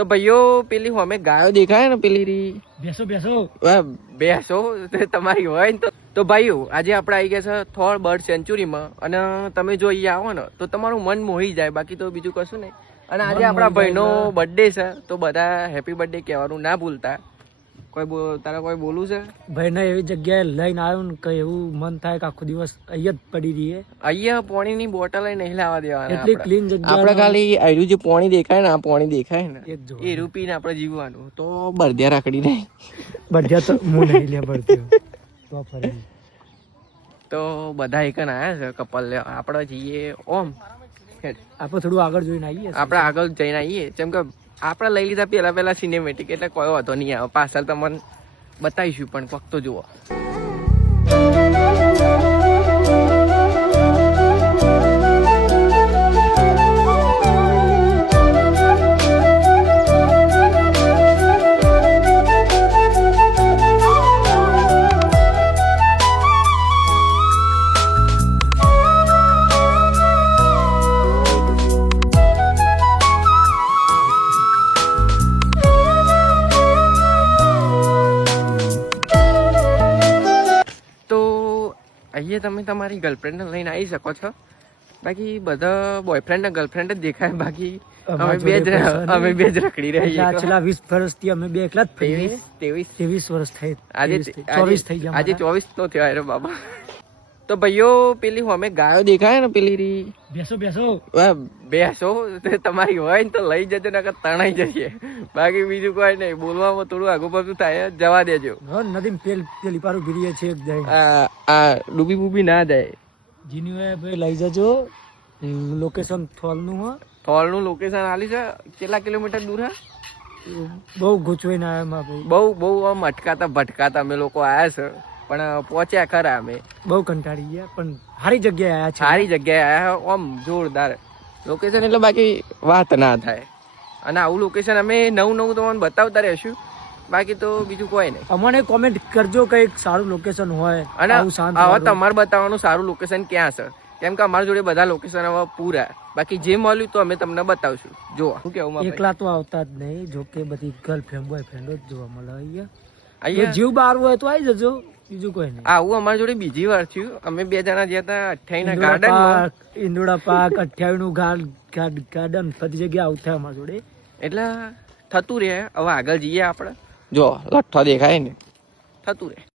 તો ભાઈઓ પેલી અમે ગાયો દેખાય ને પેલી બેસો બેસો બેસો તમારી હોય ને તો ભાઈઓ આજે આપણે આવી ગયા છે થોર બર્ડ સેન્ચુરીમાં અને તમે જો અહીંયા આવો ને તો તમારું મન મોહી જાય, બાકી તો બીજું કશું નહીં. અને આજે આપણા ભાઈનો બર્થડે છે તો બધા હેપી બર્થડે કહેવાનું ના ભૂલતા. તારા કોઈ બોલું છે? ભાઈને એવી જગ્યાએ લઈને આવ્યો ને કે એવું મન થાય કે આખો દિવસ અહીંયા જ પડી રહીએ. અહીંયા પાણીની બોટલ નહીં લાવવા દેવાના. એટલી ક્લીન જગ્યા આપણે ખાલી આયરું જે પાણી દેખાય ને, આ પાણી દેખાય ને એ જ એ રૂપીને આપણે જીવવાનું. તો બરધ્યા રાખડી નહીં, બરધ્યા તો હું નહીં લે બરધ્યો તો ફરી. તો બધા એક આયા છે કપલ. આપણે જઈએ ઓમ, આપણે થોડું આગળ જોઈને આવીએ. આપણે આગળ જઈને આવીએ, જેમ કે આપણે લઈ લીધા પેલા સિનેમેટિક, એટલે કોઈ વાંધો નહીં આવે. પાછળ તમને બતાવીશું, પણ ફક્ત જુઓ. અહીંયા તમે તમારી ગર્લફ્રેન્ડને લઈને આવી શકો છો. બાકી બધા બોયફ્રેન્ડ ને ગર્લફ્રેન્ડ જ દેખાય. બાકી અમે બે જ રખડી રહ્યા. છેલ્લા 20 વર્ષથી અમે બે એકલા જ ફરીએ. 23 વર્ષ થઈ. આજે 24 થઈ ગયા. આજે 24 તો થયો રે બાબા. તો ભાઈઓ પેલી અમે ગાયો દેખાય ને પેલી બેસો બેસો બેસો તમારી હોય ને તો લઈ જજો, નકર તણાઈ જશે. બાકી બીજું કોઈ નહીં. બોલવામાં થોડું આગુ પાછું થાય, જવા દેજો. નદી પેલી પારું ગીરીએ છે આ ડૂબી બૂબી ના જાય. જીની ભાઈ લઈ જજો. લોકેશન થોલનું હો. થોલનું લોકેશન આલી છે. કેટલા કિલોમીટર દૂર હે? બહુ ગૂંચવાઈને આવ્યા ભાઈ. બહુ આમ અટકાતા ભટકાતા અમે લોકો આયા છે, પણ પહોંચ્યા ખરા. અમે બહુ કંટાળી ગયા, પણ સારી જગ્યાએ આયા છે. સારી જગ્યાએ આયા, આમ જોરદાર લોકેશન. એટલે બાકી વાત ના થાય. અને આવું લોકેશન અમે નવું તમને બતાવતા રહેશું. બાકી તો બીજું કોઈ નહીં. અમને કોમેન્ટ કરજો કઈક સારું લોકેશન હોય. અને હવે તમારે બતાવવાનું સારું લોકેશન ક્યાં છે, કેમ કે અમારી જોડે બધા લોકેશન હવે પૂરા. બાકી જે મળ્યું તો અમે તમને બતાવશું. જો શું કેવું, એકલા તો આવતા જ નહીં. જો કે બધી ગર્લફ્રેન્ડ બોયફ્રેન્ડો જ જોવા મળે અહીંયા. જીવ બહાર હોય તો આવી જજો, બીજું કોઈ નહીં. આવું અમારી જોડે બીજી વાર થયું. અમે બે જણા ગયા હતા 28 ના ગાર્ડન, ઇન્દોડા પાર્ક 28 નું ગાર્ડન, બધી જગ્યા આવું થાય અમારી જોડે. એટલે થતું રહે. હવે આગળ જઈએ આપણે. જો લઠ્ઠો દેખાય ને, થતું રહે.